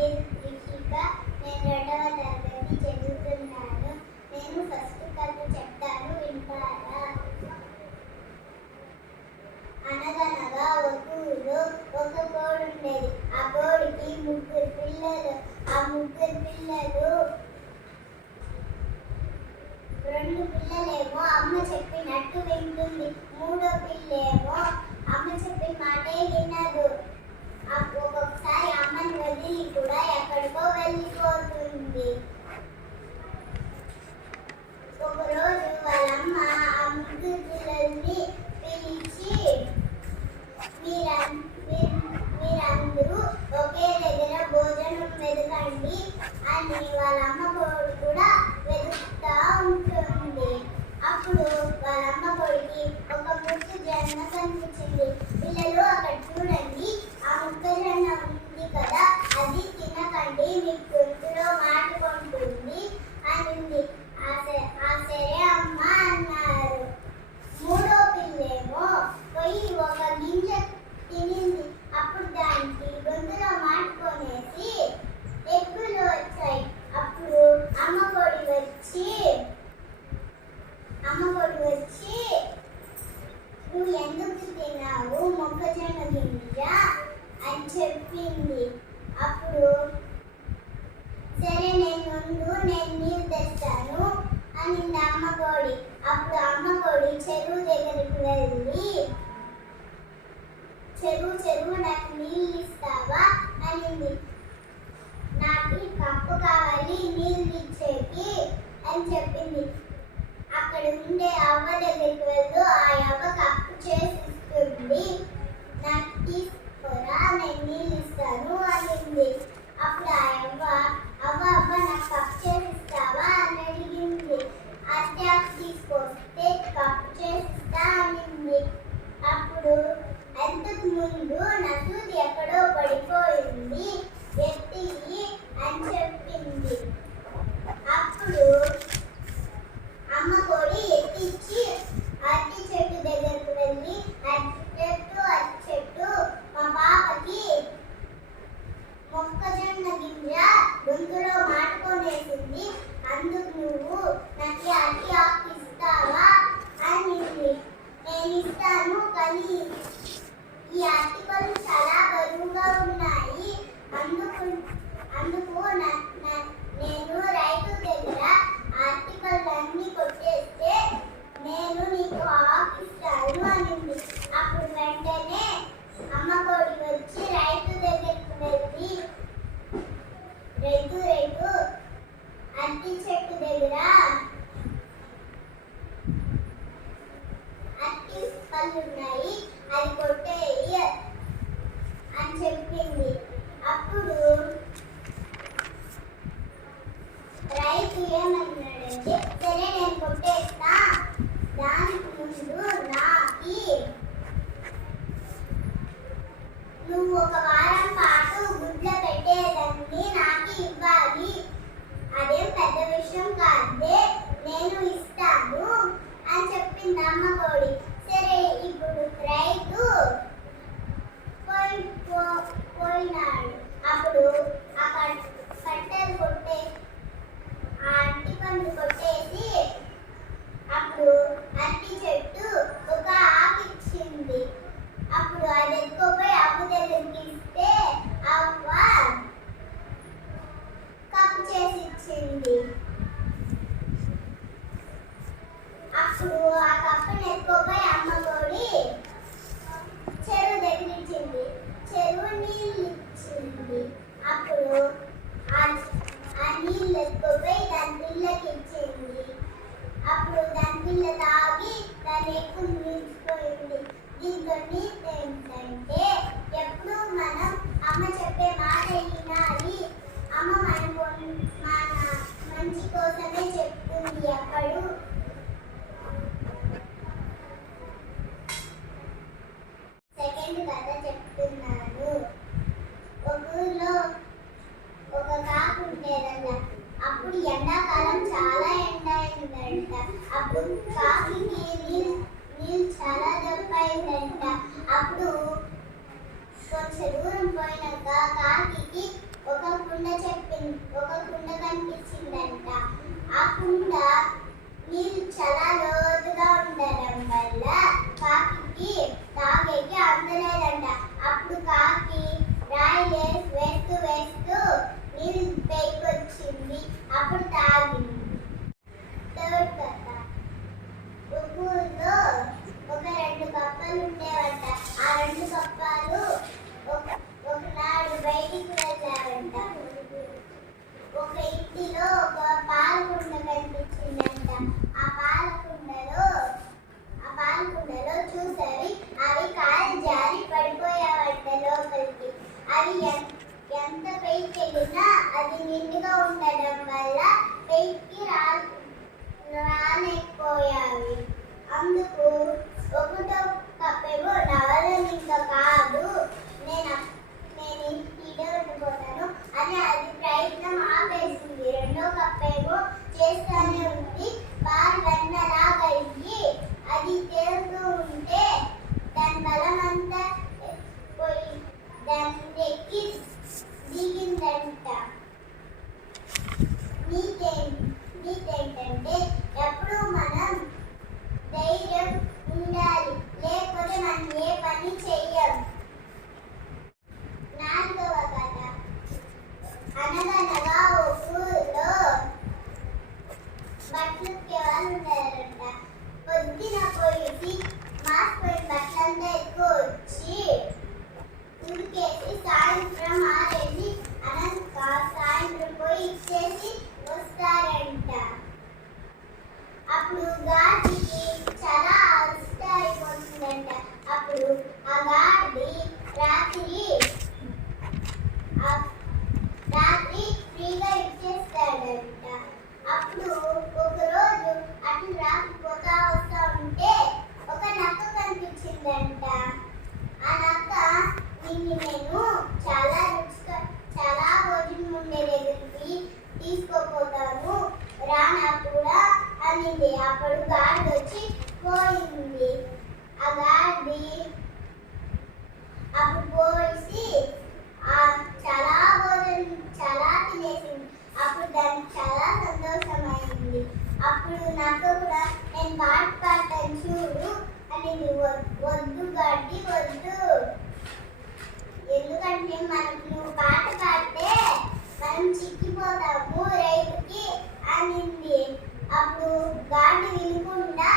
పేరు త్రిషిక. నేను 2వ తరగతి చదువుతున్నాను. నేను ఫస్ట్ కథ చెప్తాను, వింటారా? అనగనగా ఒక ఊరిలో ఒక కోడి ఉండేది. ఆ కోడికి 3 పిల్లలు. ఆ 3 పిల్లలు 2 పిల్లలేమో అమ్మ చెప్పినట్టు వింటుంది. 3వ పిల్లేమో అమ్మ చెప్పిన మాటే వినదు. ఒక్కొక్కసారి అమ్మని వదిలి కూడా ఎక్కడికో వెళ్ళిపోతుంది. ఒకరోజు వాళ్ళమ్మ ఆ 3 పిల్లల్ని పిలిచి, మీరందరూ ఒకే దగ్గర భోజనం వెతకండి అని వాళ్ళమ్మ కోడి కూడా వెతుకుతా ఉంటుంది. అప్పుడు వాళ్ళమ్మ కోడికి ఒక మొక్కజొన్న కనిపించింది. పిల్లలు అక్కడ చూడండి, ఆ మొక్కజొన్న ఉంది కదా, అది తినకండి, మీకు గొంతులో మాటుకుంటుంది అనింది. సరే అమ్మ అన్నారు. 3వ పిల్లేమో పోయి ఒక గింజ తినింది. అప్పుడు దానికి గొంతులో మాటుకొనేసి ఎగ్గులు వచ్చాయి. అప్పుడు అమ్మ కోడి వచ్చి నువ్వు ఎందుకు తిన్నావు మొక్కజొన్న గింజ అని చెప్పింది. అప్పుడు సరే నేను నీళ్ళు తెస్తాను అనింది అమ్మ కోడి. అప్పుడు అమ్మ కోడి చెరువు దగ్గరికి వెళ్ళి, చెరువు నాకు నీళ్ళు ఇస్తావా అనింది. నాకు కప్పు కావాలి నీళ్ళు ఇచ్చేకి అని చెప్పింది. అక్కడ ఉండే అవ్వ దగ్గరికి వెళ్ళు, ఆ అవ్వ కప్పు చేసి ఇస్తుంది, నాకు తీసుకోరా, నేను నీళ్ళు ఇస్తాను అనింది. అప్పుడు ఆ అవ్వ నాకు కప్పు చేసి ఇస్తావా అని అడిగింది. అత్యాకు తీసుకొస్తే కప్పు చేసి ఇస్తా అనింది. అప్పుడు అంతకు ముందు నసూది ఎక్కడో పడిపోయింది, ఎత్తి అని చెప్పింది. అప్పుడు అమ్మ కోడి ఎత్తిచ్చి అరటి చెట్టు దగ్గరకు వెళ్ళి, అరటి చెట్టు మా పాపకి మొక్కజొన్న గింజ గొంతులో మాటుకొనేసింది, అందుకు నువ్వు నాకు అరటి ఆకు ఇస్తావా అనింది. నేను ఇస్తాను, కానీ ఈ అరటిపళ్ళు చాలా బరువుగా ఉన్నాయి, అందుకు నేను రైతు దగ్గర అరటిపళ్ళన్నీ కొట్టేస్తే నేను నీకు ఆకు ఇస్తాను అనింది. అప్పుడు వెంటనే అమ్మ కోడి వచ్చి రైతు దగ్గరికి వెళ్ళి, రైతు అరటి చెట్టు దగ్గర అరటి పళ్ళు ఉన్నాయి, అది కొట్టేయి అని చెప్పింది. అప్పుడు రైతు ఏమన్నాడంటే, సరే నేను కొట్టేస్తా, దానికి ముందు నువ్వు 1 వారం పాటు గుడ్ల పెట్టేదాన్ని నాకు ఇవ్వాలి, అదేం పెద్ద విషయం కాదే, నేను ఇస్తాను అని చెప్పింది అమ్మ కోడి. సరే ఇప్పుడు రైతు పోయినాడు. అప్పుడు ఆ కట్టెలు ఆ అరటి పండు కొట్టేసి, అప్పుడు అరటి చెట్టు ఒక ఆకు ఇచ్చింది. అప్పుడు అది ఎత్తుకుపోయి అవ్వ దగ్గరికి ఇస్తే అవ్వ కప్పు చేసి ఇచ్చింది. అప్పుడు ఆ కప్పుని ఎత్తుకుపోయి అమ్మ కోడి చెరువు దగ్గర ఇచ్చింది. చెరువు నీళ్ళు ఇచ్చింది. అప్పుడు ఆ నీళ్ళు ఎత్తుకుపోయి దాని పిల్లకి ఇచ్చింది. అప్పుడు దాని పిల్ల తాగి దాని ఎక్కువ నిలిచిపోయింది. దీంతో నీతి ఏంటంటే, ఎప్పుడు మనం అమ్మ చెప్పే మాట వినాలి. అమ్మ మన మంచి కోసమే చెప్తుంది ఎప్పుడు. సెకండ్ కథ చెప్తున్నాను. ఒక ఊర్లో ఒక కాకు ఉండేదంట. అప్పుడు ఎండాకాలం చాలా ఎండ అయిందంట. అప్పుడు కాకికి నీళ్ళు చాలా దొరికాయిందంట. అప్పుడు కొంచెం దూరం పోయినాక కాకి ఒక చాలా లోతుగా ఉండడం వల్ల కాకికి తాగేకి అందలేదంట. అప్పుడు కాకి రాయి వేస్తూ వేస్తూ నీళ్ళు పైకి వచ్చింది. అప్పుడు తాగింది. థర్డ్ కథ. ఊళ్ళో ఒక 2 కప్పలు ఉండేవంట. ఆ 2 కప్పలు ఒకనాడు బయటికి వెళ్ళారంట. ఒక ఇంటిలో ఒక పాలకుండ కనిపించిందంట. ఆ పాలకుండలో చూసరి అవి కాలు జారి పడిపోయావంట లోపలికి. అవి ఎంత పైకి వెళ్ళినా అది నిండుగా ఉండడం వల్ల పైకి రాలేకపోయావి. అందుకు ఒకటో కప్పేమో నవలను ఇంకా కాదు, నేను ఇదే ఉండిపోతాను అని అది ప్రయత్నం ఆపేసింది. రెండో కప్పేమో చేస్తానే ఉంది. బాగా వెన్నలాగయ్యి అది తేలుతూ ఉంటే దాని బలమంతా పోయి దాన్ని ఎక్కి దిగిందంట. నీకేంటంటే ఎప్పుడు మనం ధైర్యం ఉండాలి, లేకపోతే మనం ఏ పని చెయ్యం. 4వ కథ. అనగనగా ఓ ఊరిలో బట్టలు ఉతికే వాళ్ళు ఉండారంట. పొద్దున పోయి మాసిపోయిన బట్టలంతా ఎక్కువ వచ్చి ఉతికేసి సాయంత్రం ఆరేసి సాయంత్రం పోయి ఇచ్చేసి వస్తారంట. అప్పుడు గాడికి చాలా అలసట అయిపోతుందంట. అప్పుడు ఆ గాడి రాత్రి ఫ్రీగా ఇచ్చేస్తాడంట. అప్పుడు ఒకరోజు అటు రాత్రి పోతా వస్తా ఉంటే ఒక నక్క కనిపించిందంట. ఆ నక్క నిన్ను నేను చాలా భోజనం ఉండే దగ్గరికి తీసుకోపోతాను రానా కూడా అనింది. అప్పుడు గాడి వచ్చి పోయింది. ఆ గాడి అప్పుడు పోసి చాలా తినేసింది. అప్పుడు దానికి చాలా సంతోషమైంది. అప్పుడు నాకు కూడా నేను పాట పాడతాను చూడు అనేది. వద్దు గడ్డి వద్దు, ఎందుకంటే నువ్వు పాట పాడితే మనం చిక్కిపోతాము రైతుకి అనింది. అప్పుడు గాడి వినకుండా